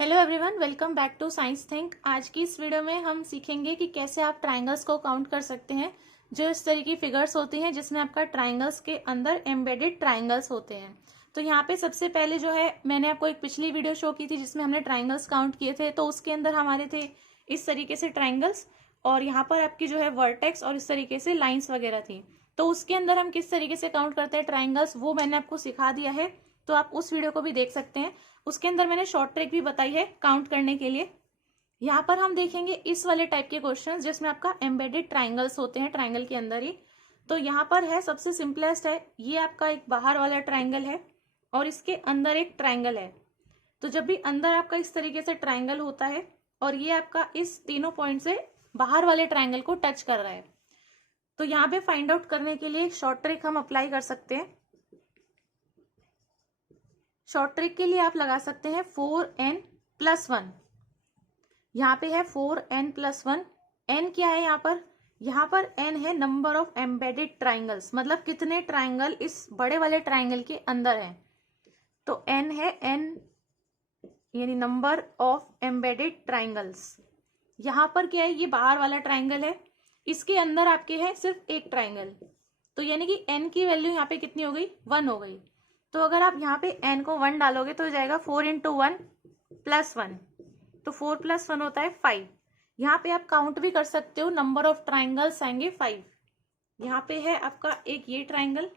Hello everyone, welcome back to science think. आज की इस वीडियो में हम सीखेंगे कि कैसे आप ट्रायंगल्स को काउंट कर सकते हैं। जो इस तरह की फिगर्स होती हैं जिसमें आपका ट्रायंगल्स के अंदर एम्बेडेड ट्रायंगल्स होते हैं। तो यहाँ पे सबसे पहले जो है मैंने आपको एक पिछली वीडियो शो की थी जिसमें हमने ट्रायंगल्स काउंट किए थे। तो उसके अंदर हमारे थे इस तरीके से ट्रायंगल्स, और यहाँ पर आपकी जो है वर्टेक्स और इस तरीके से लाइन्स वगैरह थी। तो उसके अंदर हम किस तरीके से काउंट करते हैं ट्रायंगल्स, वो मैंने आपको सिखा दिया है। तो आप उस वीडियो को भी देख सकते हैं। उसके अंदर मैंने शॉर्ट ट्रिक भी बताई है काउंट करने के लिए। यहाँ पर हम देखेंगे इस वाले टाइप के क्वेश्चंस जिसमें आपका एम्बेडेड ट्रायंगल्स होते हैं ट्रायंगल के अंदर ही। तो यहाँ पर है सबसे सिंपलेस्ट है, ये आपका एक बाहर वाला ट्रायंगल है और इसके अंदर एक ट्रायंगल है। तो जब भी अंदर आपका इस तरीके से ट्रायंगल होता है और ये आपका इस तीनों पॉइंट से बाहर वाले ट्रायंगल को टच कर रहा है, तो यहाँ पे फाइंड आउट करने के लिए एक शॉर्ट ट्रिक हम अप्लाई कर सकते हैं। शॉर्ट ट्रिक के लिए आप लगा सकते हैं 4n+1। यहाँ पे है 4n+1। n क्या है यहाँ पर n है नंबर ऑफ एम्बेडेड ट्राइंगल्स, मतलब कितने ट्राइंगल इस बड़े वाले ट्राइंगल के अंदर है। तो n है n यानी नंबर ऑफ एम्बेडेड ट्राइंगल्स। यहाँ पर क्या है, ये बाहर वाला ट्राइंगल है, इसके अंदर आपके है सिर्फ एक ट्राइंगल। तो यानी कि n की वैल्यू यहाँ पे कितनी हो गई, 1 हो गई। तो अगर आप यहाँ पे n को 1 डालोगे तो हो जाएगा 4 × 1 + 1। तो 4 + 1 होता है 5। यहाँ पे आप काउंट भी कर सकते हो, नंबर ऑफ ट्राइंगल्स आएंगे 5। यहाँ पे है आपका एक ये ट्राइंगल,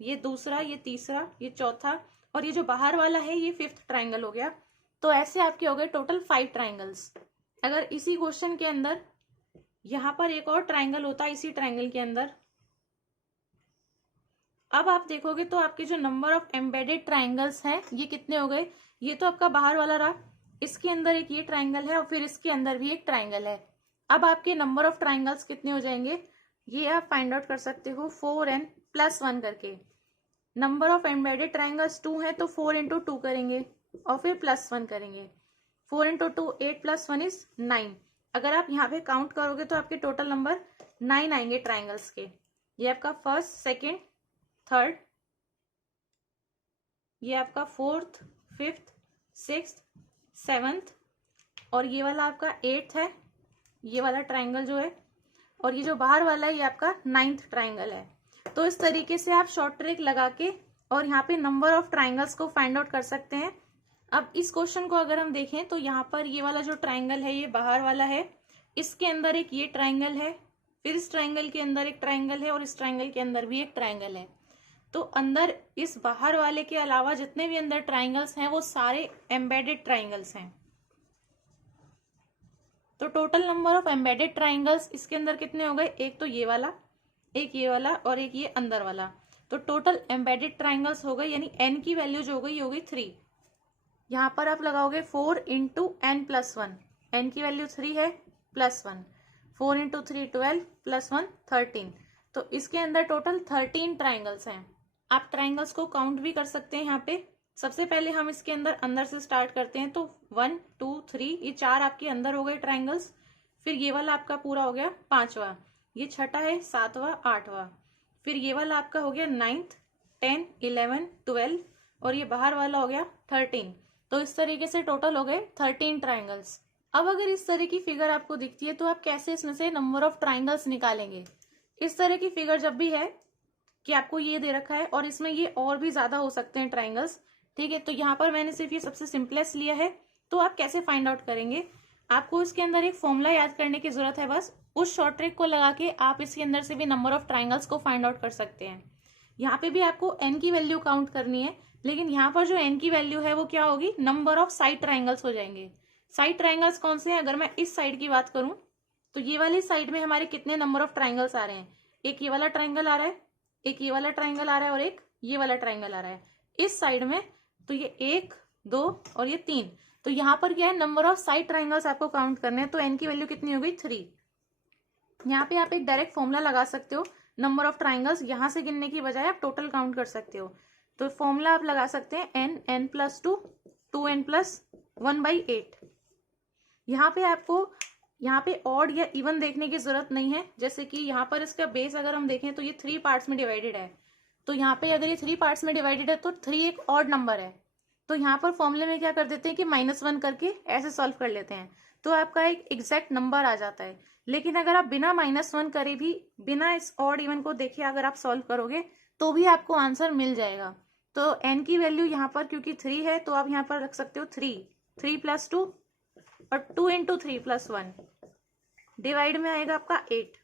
ये दूसरा, ये तीसरा, ये चौथा, और ये जो बाहर वाला है ये 5th ट्राइंगल हो गया। तो ऐसे आपके हो गए टोटल 5 ट्राइंगल्स। अगर इसी क्वेश्चन के अंदर यहाँ पर एक और ट्राइंगल होता है इसी ट्राइंगल के अंदर, अब आप देखोगे तो आपके जो नंबर ऑफ एम्बेडेड ट्राइंगल्स हैं ये कितने हो गए। ये तो आपका बाहर वाला रहा, इसके अंदर एक ये ट्राइंगल है और फिर इसके अंदर भी एक ट्राइंगल है। अब आपके नंबर ऑफ ट्राइंगल्स कितने हो जाएंगे, ये आप फाइंड आउट कर सकते हो 4n+1 करके। नंबर ऑफ एम्बेडेड ट्राइंगल्स 2 है तो 4 × 2 करेंगे और फिर +1 करेंगे। 4 × 2 8 + 1 = 9। अगर आप यहाँ पे काउंट करोगे तो आपके टोटल नंबर 9 आएंगे ट्राइंगल्स के। ये आपका फर्स्ट, सेकेंड, थर्ड, ये आपका 4th, 5th, 6th, 7th, और ये वाला आपका 8th है, ये वाला ट्राइंगल जो है, और ये जो बाहर वाला है ये आपका 9th ट्राइंगल है। तो इस तरीके से आप शॉर्ट ट्रिक लगा के और यहाँ पे नंबर ऑफ ट्राइंगल्स को फाइंड आउट कर सकते हैं। अब इस क्वेश्चन को अगर हम देखें तो यहाँ पर ये वाला जो ट्राइंगल है ये बाहर वाला है, इसके अंदर एक ये ट्राइंगल है, फिर इस ट्राइंगल के अंदर एक ट्राइंगल है और इस ट्राइंगल के अंदर भी एक ट्राइंगल है। तो अंदर इस बाहर वाले के अलावा जितने भी अंदर ट्राइंगल्स हैं वो सारे एम्बेडेड ट्राइंगल्स हैं। तो total number of embedded triangles इसके अंदर कितने हो गए, एक तो ये वाला, एक ये वाला और एक ये अंदर वाला। तो टोटल एम्बेडेड ट्राइंगल्स हो गए, यानी n की वैल्यू जो हो गई 3। यहाँ पर आप लगाओगे 4 × n+1, n की वैल्यू 3 है, +1, 4 × 3 12 + 1 13। तो इसके अंदर टोटल 13 ट्राइंगल्स हैं। आप ट्राइंगल्स को काउंट भी कर सकते हैं। यहाँ पे सबसे पहले हम इसके अंदर से स्टार्ट करते हैं। तो 1 2 3 ये 4 आपके अंदर हो गए ट्राइंगल्स। फिर ये वाला आपका पूरा हो गया 5वां, ये छठा है 7वां 8वां, फिर ये वाला आपका हो गया 9th 10 11 12, और ये बाहर वाला हो गया 13। तो इस तरीके से टोटल हो गए 13 ट्राइंगल्स। अब अगर इस तरह की फिगर आपको दिखती है तो आप कैसे इसमें से नंबर ऑफ ट्राइंगल्स निकालेंगे। इस तरह की फिगर जब भी है कि आपको ये दे रखा है और इसमें ये और भी ज्यादा हो सकते हैं ट्राइंगल्स, ठीक है, तो यहाँ पर मैंने सिर्फ ये सबसे सिंपलेस्ट लिया है। तो आप कैसे फाइंड आउट करेंगे, आपको इसके अंदर एक फॉर्मूला याद करने की जरूरत है। बस उस शॉर्ट ट्रिक को लगा के आप इसके अंदर से भी नंबर ऑफ ट्राइंगल्स को फाइंड आउट कर सकते हैं। यहाँ पे भी आपको n की वैल्यू काउंट करनी है, लेकिन यहाँ पर जो n की वैल्यू है वो क्या होगी, नंबर ऑफ साइड ट्राइंगल्स हो जाएंगे। साइड ट्राइंगल्स कौन से हैं, अगर मैं इस साइड की बात करूं तो ये वाली साइड में हमारे कितने नंबर ऑफ ट्राइंगल्स आ रहे हैं, एक ये वाला ट्राइंगल आ रहा है, एक ये वाला ट्राइंगल आ रहा है और एक ये वाला ट्राइंगल आ रहा है इस साइड में। तो ये 1 2 और ये 3। तो यहाँ पर क्या है, नंबर ऑफ साइड ट्राइंगल्स आपको काउंट करने हैं। तो n की वैल्यू कितनी हो गई, 3। यहाँ पे आप एक डायरेक्ट फॉर्मूला लगा सकते हो, नंबर ऑफ ट्राइंगल्स यहाँ से गिनने की बजाय आप टोटल काउंट कर सकते हो। तो फॉर्मूला आप लगा सकते हैं n+2 2n+1/8। यहाँ पे आपको यहाँ पे ऑड या इवन देखने की जरूरत नहीं है। जैसे कि यहाँ पर इसका बेस अगर हम देखें तो ये 3 पार्ट्स में डिवाइडेड है, तो यहाँ पे अगर ये 3 पार्ट्स में डिवाइडेड है तो 3 एक ऑड नंबर है। तो यहाँ पर फॉर्मूले में क्या कर देते हैं कि -1 करके ऐसे सॉल्व कर लेते हैं, तो आपका एक एग्जैक्ट नंबर आ जाता है। लेकिन अगर आप बिना -1 करे भी, बिना इस ऑड इवन को देखे अगर आप सॉल्व करोगे तो भी आपको आंसर मिल जाएगा। तो n की वैल्यू यहाँ पर क्योंकि 3 है तो आप यहाँ पर रख सकते हो 3, 3 + 2 और 2 × 3 + 1 डिवाइड में आएगा आपका 8।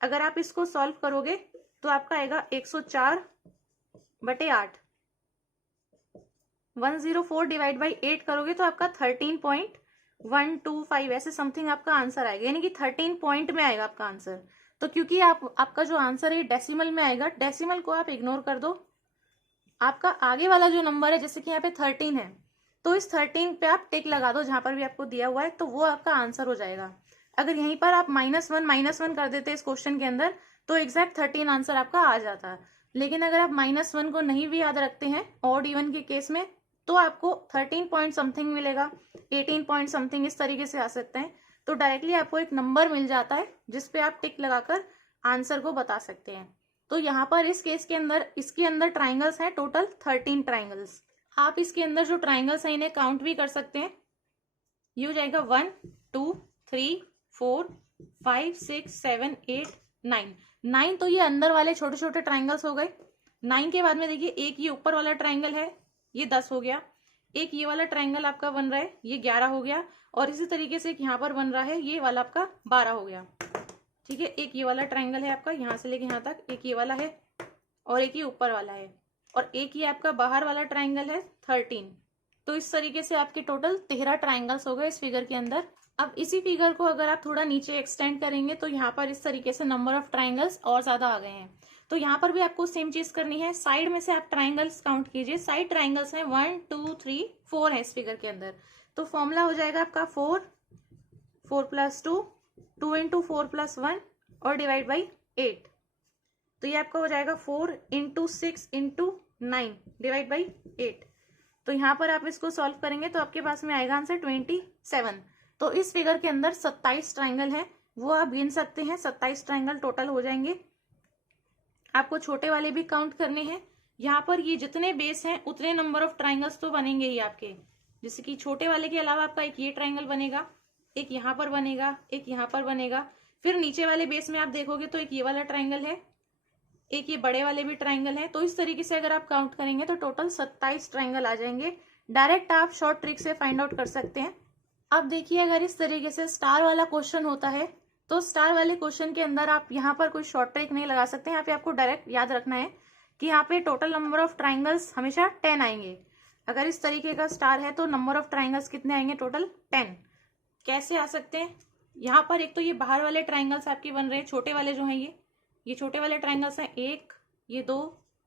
अगर आप इसको सॉल्व करोगे तो आपका आएगा 104/8। 104 डिवाइड बाई 8 करोगे तो आपका 13.125 ऐसे समथिंग आपका आंसर आएगा, यानी कि 13 पॉइंट में आएगा आपका आंसर। तो क्योंकि आपका जो आंसर है डेसिमल में आएगा, डेसिमल को आप इग्नोर कर दो। आपका आगे वाला जो नंबर है, जैसे कि यहाँ पे 13 है, तो इस 13 पे आप टिक लगा दो जहां पर भी आपको दिया हुआ है, तो वो आपका आंसर हो जाएगा। अगर यहीं पर आप -1 कर देते इस क्वेश्चन के अंदर तो एग्जैक्ट 13 आंसर आपका आ जाता। लेकिन अगर आप -1 को नहीं भी याद रखते हैं ऑड इवन के केस में, तो आपको 13 पॉइंट समथिंग मिलेगा, 18 पॉइंट समथिंग इस तरीके से आ सकते हैं। तो डायरेक्टली आपको एक नंबर मिल जाता है जिसपे आप टिक लगाकर आंसर को बता सकते हैं। तो यहाँ पर इस केस के अंदर, इसके अंदर ट्राइंगल्स हैं टोटल 13 ट्राइंगल्स। आप इसके अंदर जो ट्राइंगल्स हैं इन्हें काउंट भी कर सकते हैं। ये हो जाएगा 1 2 3 4 5 6 7 8 9 9। तो ये अंदर वाले छोटे छोटे ट्राइंगल्स हो गए। 9 के बाद में देखिए एक ये ऊपर वाला ट्राइंगल है, ये 10 हो गया। एक ये वाला ट्राइंगल आपका बन रहा है, ये 11 हो गया। और इसी तरीके से एक यहाँ पर बन रहा है, ये वाला आपका 12 हो गया। ठीक है, एक ये वाला ट्राइंगल है आपका यहाँ से लेके यहाँ तक, एक ये वाला है और एक ये ऊपर वाला है, और एक ये आपका बाहर वाला ट्राइंगल है 13। तो इस तरीके से आपके टोटल 13 ट्राइंगल्स हो गए इस फिगर के अंदर। अब इसी फिगर को अगर आप थोड़ा नीचे एक्सटेंड करेंगे तो यहाँ पर इस तरीके से नंबर ऑफ ट्राइंगल्स और ज्यादा आ गए हैं। तो यहाँ पर भी आपको सेम चीज करनी है, साइड में से आप ट्राइंगल्स काउंट कीजिए। साइड ट्राइंगल्स हैं 1 2 3 4 है इस फिगर के अंदर। तो फॉर्मूला हो जाएगा आपका 4 + 2 2 × 4 + 1 और डिवाइड बाई 8। तो ये आपका हो जाएगा 4 × 6 × 9 डिवाइड बाई 8। तो यहाँ पर आप इसको सॉल्व करेंगे तो आपके पास में आएगा आंसर 27। तो इस फिगर के अंदर 27 ट्राइंगल है, वो आप गिन सकते हैं। 27 ट्राइंगल टोटल हो जाएंगे। आपको छोटे वाले भी काउंट करने हैं। यहाँ पर ये जितने बेस हैं उतने नंबर ऑफ ट्राइंगल्स तो बनेंगे ही आपके। जैसे कि छोटे वाले के अलावा आपका एक ये ट्राइंगल बनेगा, एक यहाँ पर बनेगा, एक यहाँ पर बनेगा। फिर नीचे वाले बेस में आप देखोगे तो एक ये वाला ट्राइंगल है, एक ये बड़े वाले भी ट्राइंगल है। तो इस तरीके से अगर आप काउंट करेंगे तो टोटल 27 ट्राइंगल आ जाएंगे। डायरेक्ट आप शॉर्ट ट्रिक से फाइंड आउट कर सकते हैं। अब देखिए, अगर इस तरीके से स्टार वाला क्वेश्चन होता है तो स्टार वाले क्वेश्चन के अंदर आप यहाँ पर कोई शॉर्ट ट्रिक नहीं लगा सकते। यहाँ पे आपको डायरेक्ट याद रखना है कि यहाँ पे टोटल नंबर ऑफ ट्राइंगल्स हमेशा 10 आएंगे। अगर इस तरीके का स्टार है तो नंबर ऑफ ट्राइंगल्स कितने आएंगे? टोटल 10। कैसे आ सकते हैं? यहाँ पर एक तो ये बाहर वाले ट्राइंगल्स आपके बन रहे हैं, छोटे वाले जो हैं ये छोटे वाले ट्राइंगल्स हैं, 1 ये 2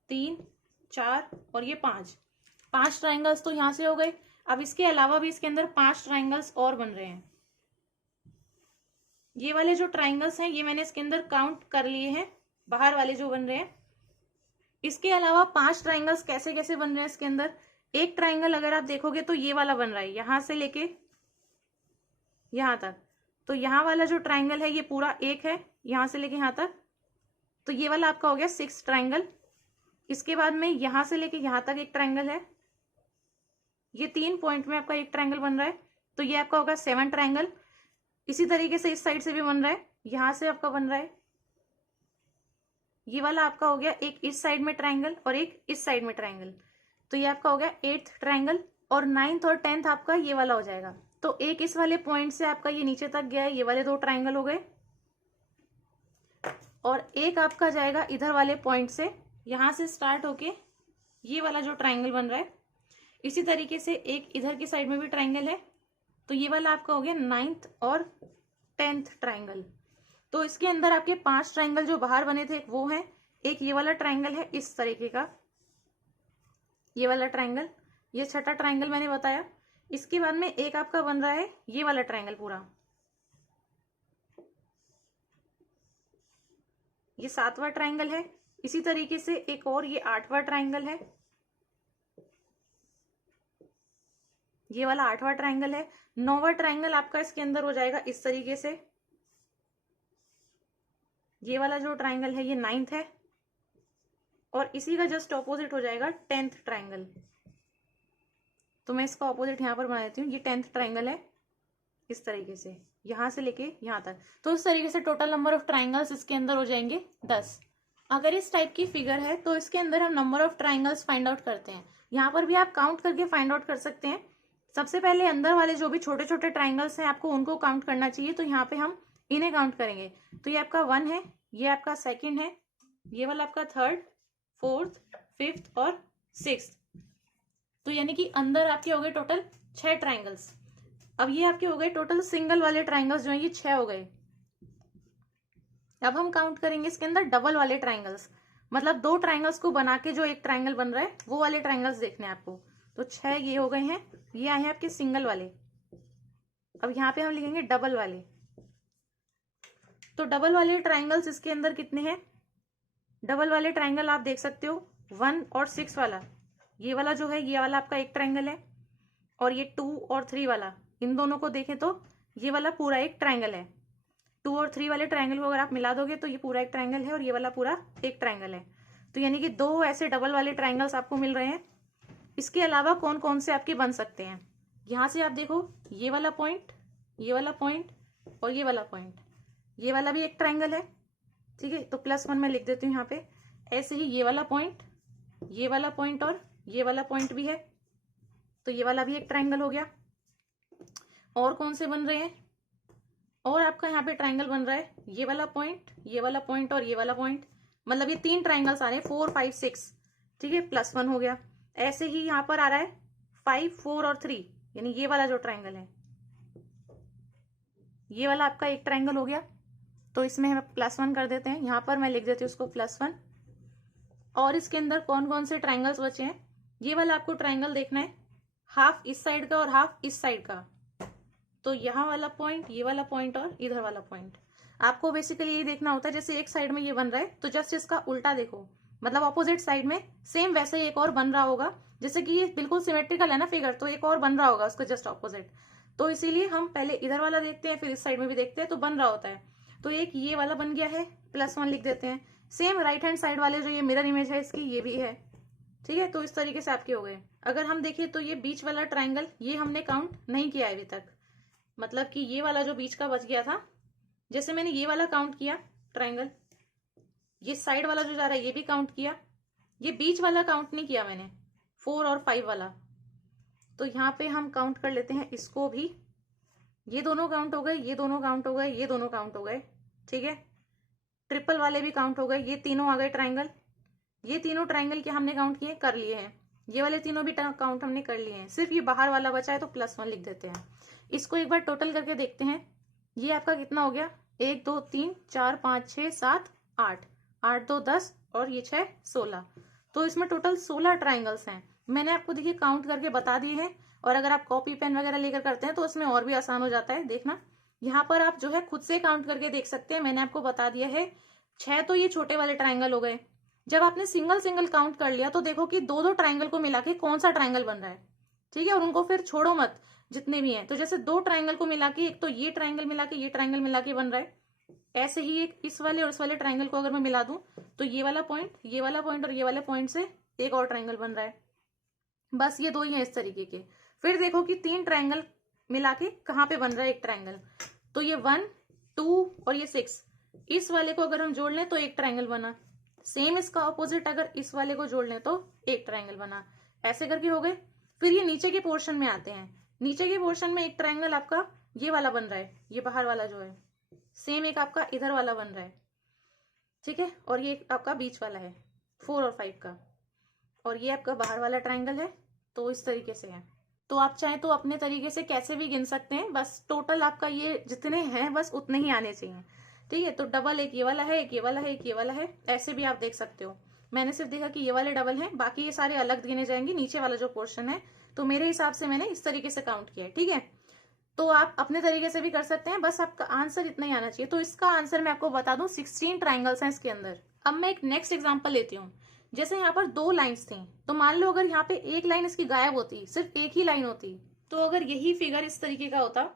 3 4 और ये 5 ट्राइंगल्स तो यहाँ से हो गए। अब इसके अलावा भी इसके अंदर 5 ट्राइंगल्स और बन रहे हैं। ये वाले जो ट्राइंगल्स हैं ये मैंने इसके अंदर काउंट कर लिए हैं, बाहर वाले जो बन रहे हैं। इसके अलावा 5 ट्राइंगल्स कैसे कैसे बन रहे हैं इसके अंदर? एक ट्राइंगल अगर आप देखोगे तो ये वाला बन रहा है यहां से लेके यहां तक। तो यहाँ वाला जो ट्राइंगल है ये पूरा एक है, यहां से लेके यहां तक। तो ये वाला आपका हो गया 6 ट्राइंगल। इसके बाद में यहां से लेके यहां तक एक ट्राइंगल है, ये 3 पॉइंट में आपका एक ट्राइंगल बन रहा है, तो ये आपका होगा 7 ट्राइंगल। इसी तरीके से इस साइड से भी बन रहा है, यहां से आपका बन रहा है, ये वाला आपका हो गया एक इस साइड में ट्राइंगल और एक इस साइड में ट्राइंगल। तो ये आपका हो गया 8th ट्राइंगल। और 9th और 10th आपका ये वाला हो जाएगा। तो एक इस वाले पॉइंट से आपका ये नीचे तक गया है, ये वाले 2 ट्राइंगल हो गए। और एक आपका जाएगा इधर वाले पॉइंट से, यहां से स्टार्ट होके ये वाला जो ट्राइंगल बन रहा है। इसी तरीके से एक इधर की साइड में भी ट्राइंगल है, तो ये वाला आपका हो गया 9th और 10th ट्राइंगल। तो इसके अंदर आपके 5 ट्राइंगल जो बाहर बने थे वो है, एक ये वाला ट्राइंगल है इस तरीके का, ये वाला ट्राइंगल, ये छठा ट्राइंगल मैंने बताया। इसके बाद में एक आपका बन रहा है ये वाला ट्राइंगल पूरा, ये 7वां ट्राइंगल है। इसी तरीके से एक और ये 8वां ट्राइंगल है, ये वाला 8वां ट्राइंगल है। 9वां ट्राइंगल आपका इसके अंदर हो जाएगा इस तरीके से, ये वाला जो ट्राइंगल है ये 9th है। और इसी का जस्ट ऑपोजिट हो जाएगा 10th ट्राइंगल। तो मैं इसका ऑपोजिट यहाँ पर बना देती हूँ। ये 10th ट्राइंगल है, इस तरीके से यहाँ से लेके यहाँ तक। तो इस तरीके से टोटल नंबर ऑफ ट्राइंगल्स इसके अंदर हो जाएंगे 10। अगर इस टाइप की फिगर है तो इसके अंदर हम number of triangles find out करते हैं। यहाँ पर भी आप काउंट करके फाइंड आउट कर सकते हैं। सबसे पहले अंदर वाले जो भी छोटे छोटे ट्राइंगल्स हैं आपको उनको काउंट करना चाहिए। तो यहाँ पे हम इन्हें काउंट करेंगे। तो ये आपका 1 है, ये आपका 2nd है, ये वाला आपका 3rd, 4th, 5th और 6th। तो यानी कि अंदर आपके हो गए टोटल 6 ट्राइंगल्स। अब ये आपके हो गए टोटल सिंगल वाले ट्राइंगल्स जो है ये 6 हो गए। अब हम काउंट करेंगे इसके अंदर डबल वाले ट्राइंगल्स, मतलब 2 ट्राइंगल्स को बना के जो एक ट्राइंगल बन रहा है वो वाले ट्राइंगल्स देखने हैं आपको। तो 6 ये हो गए हैं, ये आए हैं आपके सिंगल वाले। अब यहाँ पे हम लिखेंगे डबल वाले। तो डबल वाले ट्राइंगल्स इसके अंदर कितने हैं? डबल वाले ट्राइंगल आप देख सकते हो 1 और 6 वाला, ये वाला जो है ये वाला आपका एक ट्राइंगल है, और ये 2 और 3 वाला, इन दोनों को देखें तो ये वाला पूरा एक ट्राइंगल है। 2 और 3 वाले ट्राइंगल को अगर आप मिला दोगे तो ये पूरा एक ट्राइंगल है, और ये वाला पूरा एक ट्राइंगल है। तो यानी कि 2 ऐसे डबल वाले ट्राइंगल्स आपको मिल रहे हैं। इसके अलावा कौन कौन से आपके बन सकते हैं? यहाँ से आप देखो, ये वाला पॉइंट, ये वाला पॉइंट और ये वाला पॉइंट, ये वाला भी एक ट्राइंगल है। ठीक है, तो +1 मैं लिख देती हूँ यहाँ पे। ऐसे ही ये वाला पॉइंट, ये वाला पॉइंट और ये वाला पॉइंट भी है, तो ये वाला भी एक ट्राइंगल हो गया। और कौन से बन रहे हैं? और आपका यहाँ पे ट्राइंगल बन रहा है, ये वाला पॉइंट, ये वाला पॉइंट और ये वाला पॉइंट, मतलब ये 3 ट्राइंगल्स आ रहे हैं, 4, 5, 6। ठीक है, +1 हो गया। ऐसे ही यहाँ पर आ रहा है 5, 4 और 3, यानी ये वाला जो ट्राइंगल है, ये वाला आपका एक ट्राइंगल हो गया। तो इसमें हम +1 कर देते हैं, यहाँ पर मैं लिख देती हूँ उसको +1। और इसके अंदर कौन कौन से ट्राइंगल्स बचे हैं? ये वाला आपको ट्राइंगल देखना है, हाफ इस साइड का और हाफ इस साइड का। तो यहाँ वाला पॉइंट, ये वाला पॉइंट और इधर वाला पॉइंट। आपको बेसिकली यही देखना होता है, जैसे एक साइड में ये बन रहा है तो जस्ट इसका उल्टा देखो, मतलब ऑपोजिट साइड में सेम वैसे ही एक और बन रहा होगा। जैसे कि ये बिल्कुल सिमेट्रिकल है ना फिगर, तो एक और बन रहा होगा उसका जस्ट ऑपोजिट। तो इसीलिए हम पहले इधर वाला देखते हैं, फिर इस साइड में भी देखते हैं, तो बन रहा होता है। तो एक ये वाला बन गया है, +1 लिख देते हैं। सेम राइट हैंड साइड वाले जो ये मिरर इमेज है इसकी, ये भी है। ठीक है, तो इस तरीके से आपके हो गए। अगर हम देखें तो ये बीच वाला ट्राइंगल ये हमने काउंट नहीं किया है अभी तक, मतलब कि ये वाला जो बीच का बच गया था, जैसे मैंने ये वाला काउंट किया ट्राइंगल, ये साइड वाला जो जा रहा है ये भी काउंट किया, ये बीच वाला काउंट नहीं किया मैंने, 4 और 5 वाला। तो यहाँ पे हम काउंट कर लेते हैं इसको भी। ये दोनों काउंट हो गए, ये दोनों काउंट हो गए, ये दोनों काउंट हो गए। ठीक है, ट्रिपल वाले भी काउंट हो गए, ये तीनों आ गए ट्राइंगल। ये तीनों ट्राइंगल के हमने काउंट किए, कर लिए हैं। ये वाले तीनों भी काउंट हमने कर लिए हैं, सिर्फ ये बाहर वाला बचा है तो +1 लिख देते हैं। इसको एक बार टोटल करके देखते हैं। ये आपका कितना हो गया? 1, 2, 3, 4, 5, 6, 7, 8, 8, 2, 10 और ये 6, 16। तो इसमें टोटल 16 ट्राइंगल्स हैं। मैंने आपको देखिए काउंट करके बता दिए हैं, और अगर आप कॉपी पेन वगैरह लेकर करते हैं तो उसमें और भी आसान हो जाता है। देखना, यहाँ पर आप जो है खुद से काउंट करके देख सकते हैं। मैंने आपको बता दिया है 6 तो ये छोटे वाले ट्राइंगल हो गए। जब आपने सिंगल सिंगल काउंट कर लिया तो देखो कि 2-2 ट्राइंगल को मिला के कौन सा ट्राइंगल बन रहा है। ठीक है, और उनको फिर छोड़ो मत जितने भी हैं। तो जैसे 2 ट्राइंगल को मिला के, एक तो ये ट्राइंगल मिला के ये ट्राइंगल मिला के बन रहा है, ऐसे ही एक इस वाले और उस वाले ट्राइंगल को अगर मैं मिला दूं तो ये वाला पॉइंट, ये वाला पॉइंट और ये वाले पॉइंट से एक और ट्राइंगल बन रहा है। बस ये 2 ही हैं इस तरीके के। फिर देखो कि 3 ट्राइंगल मिला के कहाँ पे बन रहा है एक ट्राइंगल। तो ये 1, 2 और ये 6, इस वाले को अगर हम जोड़ लें तो एक ट्राइंगल बना। सेम इसका ऑपोजिट अगर इस वाले को जोड़ लें तो एक ट्राइंगल बना। ऐसे करके हो गए। फिर ये नीचे के पोर्शन में आते हैं। नीचे के पोर्शन में एक ट्राइंगल आपका ये वाला बन रहा है, ये बाहर वाला जो है। सेम एक आपका इधर वाला बन रहा है। ठीक है, और ये आपका बीच वाला है 4 और 5 का, और ये आपका बाहर वाला ट्राइंगल है। तो इस तरीके से है। तो आप चाहें तो अपने तरीके से कैसे भी गिन सकते हैं, बस टोटल आपका ये जितने हैं बस उतने ही आने चाहिए। ठीक है, तो डबल एक ये वाला है, एक ये वाला है, एक ये वाला है, ऐसे भी आप देख सकते हो। मैंने सिर्फ देखा कि ये वाले डबल हैं, बाकी ये सारे अलग गिने जाएंगे, नीचे वाला जो पोर्शन है। तो मेरे हिसाब से मैंने इस तरीके से काउंट किया है। ठीक है, तो आप अपने तरीके से भी कर सकते हैं, बस आपका आंसर इतना ही आना चाहिए। तो इसका आंसर मैं आपको बता दूं 16 ट्राइंगल्स हैं इसके अंदर। अब मैं एक नेक्स्ट एग्जांपल लेती हूँ। जैसे यहाँ पर 2 लाइंस थी, तो मान लो अगर यहाँ पे एक लाइन इसकी गायब होती, सिर्फ एक ही लाइन होती, तो अगर यही फिगर इस तरीके का होता,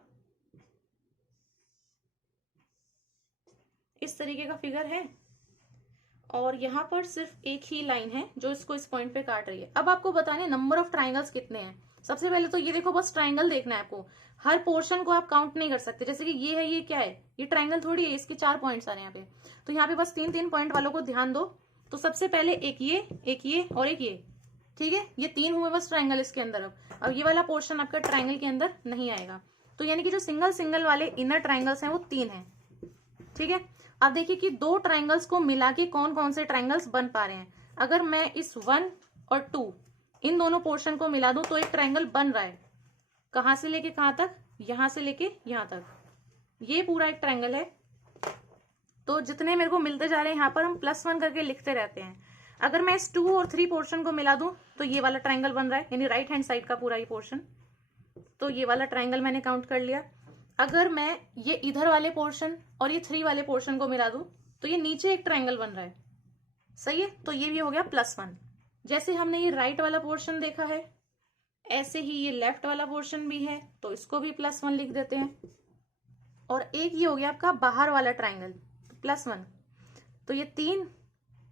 इस तरीके का फिगर है, और यहाँ पर सिर्फ एक ही लाइन है जो इसको इस पॉइंट पे काट रही है। अब आपको बताने नंबर ऑफ ट्राइंगल्स कितने हैं। सबसे पहले तो ये देखो, बस ट्राइंगल देखना है आपको, हर पोर्शन को आप काउंट नहीं कर सकते। जैसे कि ये है, ये क्या है, ये ट्राइंगल थोड़ी है, इसके 4 पॉइंट्स आ रहे हैं यहाँ पे। तो यहाँ पे बस 3-3 पॉइंट वालों को ध्यान दो। तो सबसे पहले एक ये और एक ये, ठीक है, ये 3 हुए बस ट्राइंगल इसके अंदर। अब ये वाला पोर्शन आपका ट्राइंगल के अंदर नहीं आएगा। तो यानी कि जो सिंगल सिंगल वाले इनर ट्राइंगल्स हैं वो 3 हैं, ठीक है। अब देखिए कि 2 ट्राइंगल्स को मिला के कौन कौन से ट्राइंगल्स बन पा रहे हैं। अगर मैं इस 1 और 2 इन दोनों पोर्शन को मिला दूं तो एक ट्राइंगल बन रहा है। कहां से लेके कहां तक, यहां से लेके यहां तक, ये पूरा एक ट्राइंगल है। तो जितने मेरे को मिलते जा रहे हैं यहाँ पर हम +1 करके लिखते रहते हैं। अगर मैं इस 2 और 3 पोर्शन को मिला दूं तो ये वाला ट्राइंगल बन रहा है, यानी राइट हैंड साइड का पूरा ये पोर्शन। तो ये वाला ट्राइंगल मैंने काउंट कर लिया। अगर मैं ये इधर वाले पोर्शन और ये 3 वाले पोर्शन को मिला दूं तो ये नीचे एक ट्राइंगल बन रहा है, सही है। तो ये भी हो गया +1। जैसे हमने ये राइट वाला पोर्शन देखा है, ऐसे ही ये लेफ्ट वाला पोर्शन भी है, तो इसको भी +1 लिख देते हैं। और एक ये हो गया आपका बाहर वाला ट्राइंगल, +1। तो ये 3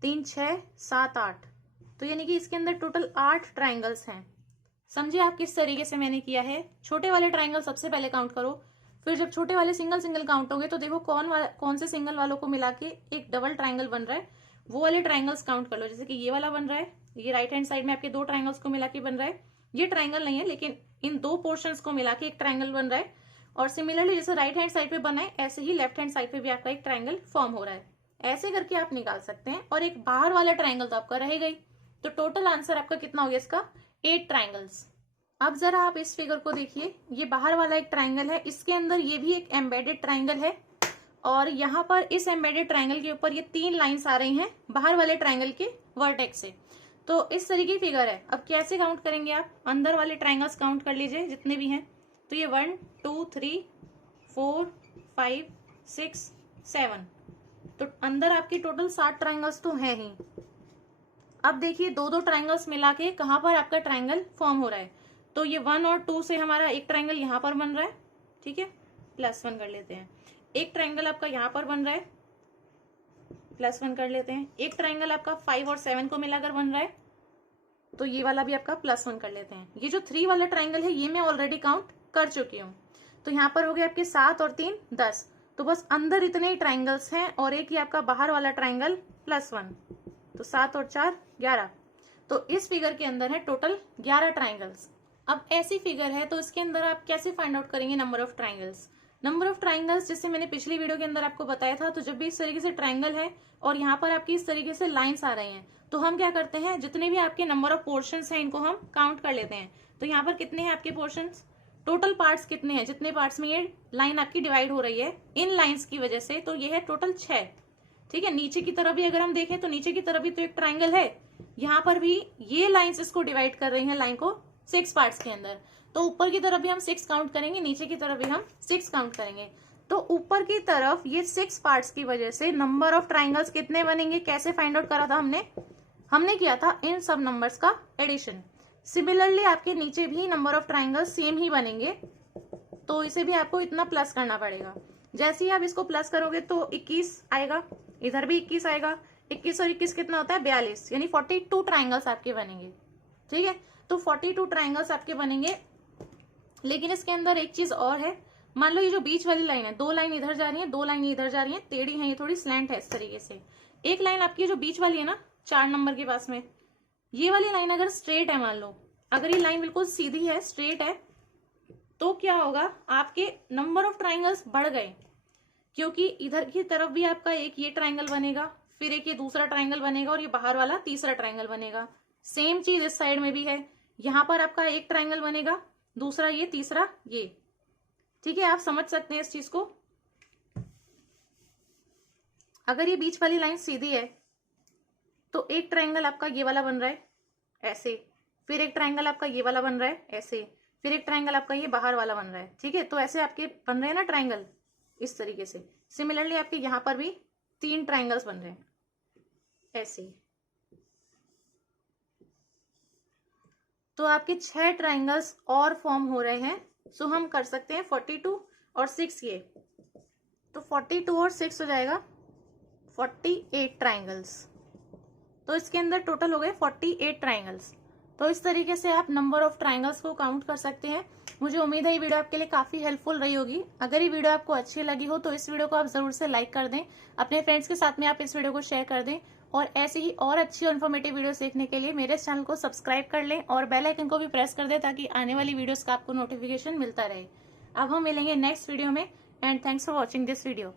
3 6 7 8, तो यानी कि इसके अंदर टोटल 8 ट्राइंगल्स हैं। समझे आप किस तरीके से मैंने किया है। छोटे वाले ट्राइंगल सबसे पहले काउंट करो, फिर जब छोटे वाले सिंगल सिंगल काउंट होंगे तो देखो कौन से सिंगल वालों को मिला के एक डबल ट्राइंगल बन रहा है, वो वाले ट्राइंगल्स काउंट कर लो। जैसे कि ये वाला बन रहा है, ये राइट हैंड साइड में आपके 2 ट्राइंगल्स को मिला के बन रहा है। ये ट्राइंगल नहीं है, लेकिन इन 2 पोर्शंस को मिला के एक ट्राइंगल बन रहा है। और सिमिलरली जैसे राइट हैंड साइड पे बना है, ऐसे ही लेफ्ट हैंड साइड पे भी आपका एक ट्राइंगल फॉर्म हो रहा है। ऐसे करके आप निकाल सकते हैं। और एक बाहर वाला ट्राइंगल तो आपका रहेगा ही। तो टोटल आंसर आपका कितना हो गया इसका, 8 ट्राइंगल्स। अब जरा आप इस फिगर को देखिए, ये बाहर वाला एक ट्राइंगल है, इसके अंदर ये भी एक एम्बेडेड ट्राइंगल है। और यहाँ पर इस एम्बेडेड ट्राइंगल के ऊपर ये 3 लाइंस आ रही हैं बाहर वाले ट्राइंगल के वर्टेक्स से। तो इस तरीके की फिगर है। अब कैसे काउंट करेंगे आप, अंदर वाले ट्राइंगल्स काउंट कर लीजिए जितने भी हैं। तो ये 1 2 3 4 5 6 7, तो अंदर आपके टोटल 7 ट्राइंगल्स तो हैं ही। अब देखिए 2-2 ट्राइंगल्स मिला के कहां पर आपका ट्राइंगल फॉर्म हो रहा है। तो ये 1 और 2 से हमारा एक ट्राइंगल यहाँ पर बन रहा है, ठीक है, +1 कर लेते हैं। एक ट्राइंगल आपका यहाँ पर बन रहा है, +1 कर लेते हैं। एक ट्राइंगल आपका 5 और 7 को मिलाकर बन रहा है, तो ये वाला भी आपका +1 कर लेते हैं। ये जो 3 वाला ट्राइंगल है ये मैं ऑलरेडी काउंट कर चुकी हूँ। तो यहाँ पर हो गए आपके 7 और 3 10, तो बस अंदर इतने ही ट्राइंगल्स हैं। और एक ही आपका बाहर वाला ट्राइंगल +1, तो 7 और 4 11। तो इस फिगर के अंदर है टोटल 11 ट्राइंगल्स। अब ऐसी फिगर है तो इसके अंदर आप कैसे फाइंड आउट करेंगे number of triangles. Number of triangles जैसे मैंने पिछली वीडियो के अंदर आपको बताया था, तो जब भी इस तरीके से ट्राइंगल है और यहाँ पर आपकी इस तरीके से लाइंस आ रही हैं, तो हम क्या करते हैं, जितने भी आपके नंबर ऑफ पोर्शंस हैं इनको हम काउंट कर लेते हैं। तो यहाँ पर कितने हैं आपके पोर्शंस, टोटल पार्ट्स कितने हैं, जितने पार्ट्स में ये लाइन आपकी डिवाइड हो रही है इन लाइन्स की वजह से, तो ये है टोटल 6, ठीक है। नीचे की तरफ भी अगर हम देखें तो नीचे की तरफ भी तो एक ट्राइंगल है, यहाँ पर भी ये लाइन्स इसको डिवाइड कर रही हैं लाइन को 6 पार्ट्स के अंदर। तो ऊपर की तरफ भी हम 6 काउंट करेंगे, नीचे की तरफ भी हम 6 काउंट करेंगे। तो ऊपर की तरफ ये 6 पार्ट्स की वजह से नंबर ऑफ ट्राइंगल्स कितने बनेंगे, कैसे फाइंड आउट करा था हमने किया था इन सब नंबर्स का एडिशन। सिमिलरली आपके नीचे भी नंबर ऑफ ट्राइंगल्स सेम ही बनेंगे, तो इसे भी आपको इतना प्लस करना पड़ेगा। जैसे ही आप इसको प्लस करोगे तो 21 आएगा, इधर भी 21 आएगा। 21 और 21 कितना होता है 42, यानी 42 ट्राइंगल्स आपके बनेंगे, ठीक है। तो 42 ट्राइंगल्स आपके बनेंगे। लेकिन इसके अंदर एक चीज और है, मान लो ये जो बीच वाली लाइन है, 2 लाइन इधर जा रही है, 2 लाइन इधर जा रही है, टेढ़ी है, ये थोड़ी स्लैंट है इस तरीके से। एक लाइन आपकी जो बीच वाली है ना 4 नंबर के पास में, ये वाली लाइन अगर स्ट्रेट है, मान लो अगर ये लाइन बिल्कुल सीधी है, स्ट्रेट है, तो क्या होगा, आपके नंबर ऑफ ट्राइंगल्स बढ़ गए, क्योंकि इधर की तरफ भी आपका एक ये ट्राइंगल बनेगा, फिर एक ये दूसरा ट्राइंगल बनेगा, और ये बाहर वाला तीसरा ट्राइंगल बनेगा। सेम चीज इस साइड में भी है, यहाँ पर आपका एक ट्राइंगल बनेगा, दूसरा ये, तीसरा ये, ठीक है। आप समझ सकते हैं इस चीज को। अगर ये बीच वाली लाइन सीधी है तो एक ट्राइंगल आपका ये वाला बन रहा है ऐसे, फिर एक ट्राइंगल आपका ये वाला बन रहा है ऐसे, फिर एक ट्राइंगल आपका ये बाहर वाला बन रहा है, ठीक है। तो ऐसे आपके बन रहे हैं ना ट्राइंगल इस तरीके से। सिमिलरली आपके यहाँ पर भी 3 ट्राइंगल्स बन रहे हैं ऐसे। तो आपके 6 ट्राइंगल्स और फॉर्म हो रहे हैं। सो हम कर सकते हैं 42 और 6 ये, तो 42 और 6 हो जाएगा 48 ट्राइंगल्स। तो इसके अंदर टोटल हो गए 48 ट्राइंगल्स। तो इस तरीके से आप नंबर ऑफ ट्राइंगल्स को काउंट कर सकते हैं। मुझे उम्मीद है ये वीडियो आपके लिए काफी हेल्पफुल रही होगी। अगर ये वीडियो आपको अच्छी लगी हो तो इस वीडियो को आप जरूर से लाइक कर दें, अपने फ्रेंड्स के साथ में आप इस वीडियो को शेयर कर दें, और ऐसे ही और अच्छी और इन्फॉर्मेटिव वीडियोस देखने के लिए मेरे चैनल को सब्सक्राइब कर लें और बेल आइकन को भी प्रेस कर दें ताकि आने वाली वीडियोस का आपको नोटिफिकेशन मिलता रहे। अब हम मिलेंगे नेक्स्ट वीडियो में, and thanks for watching this video.